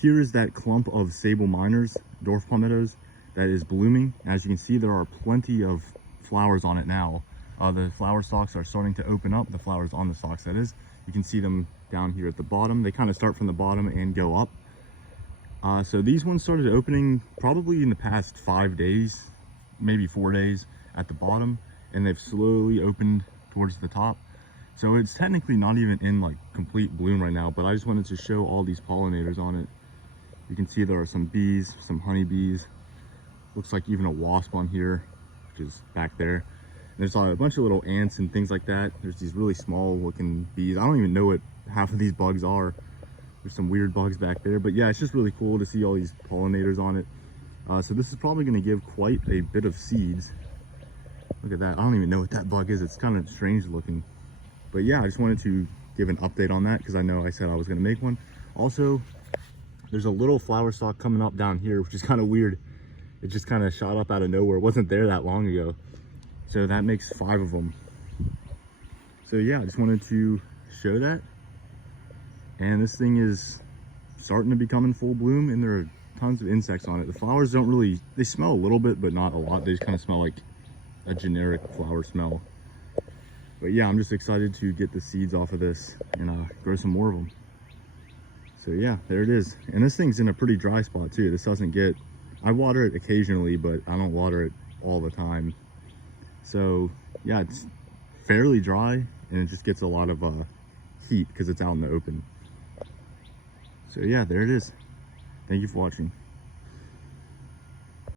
here is that clump of Sabal minors, dwarf palmettos, that is blooming. As you can see, there are plenty of flowers on it now. The flower stalks are starting to open up, the flowers on the stalks that is. You can see them down here at the bottom. They kind of start from the bottom and go up. So these ones started opening probably in the past 5 days, maybe 4 days at the bottom, and they've slowly opened towards the top. So it's technically not even in like complete bloom right now, but I just wanted to show all these pollinators on it. You can see there are some bees, some honeybees. Looks like even a wasp on here, which is back there. There's a bunch of little ants and things like that. There's these really small looking bees. I don't even know what half of these bugs are. There's some weird bugs back there, but yeah, it's just really cool to see all these pollinators on it. So this is probably going to give quite a bit of seeds. Look at that. I don't even know what that bug is. It's kind of strange looking. But yeah, I just wanted to give an update on that because I know I said I was going to make one. Also, there's a little flower stalk coming up down here, which is kind of weird. It just kind of shot up out of nowhere. It wasn't there that long ago. So that makes 5 of them. So yeah, I just wanted to show that. And this thing is starting to become in full bloom, and there are tons of insects on it. The flowers don't really, they smell a little bit, but not a lot. They just kind of smell like a generic flower smell. But yeah, I'm just excited to get the seeds off of this and grow some more of them. So yeah, there it is. And this thing's in a pretty dry spot too. This doesn't get, I water it occasionally, but I don't water it all the time. So yeah, it's fairly dry, and it just gets a lot of heat because it's out in the open. So yeah, there it is. Thank you for watching.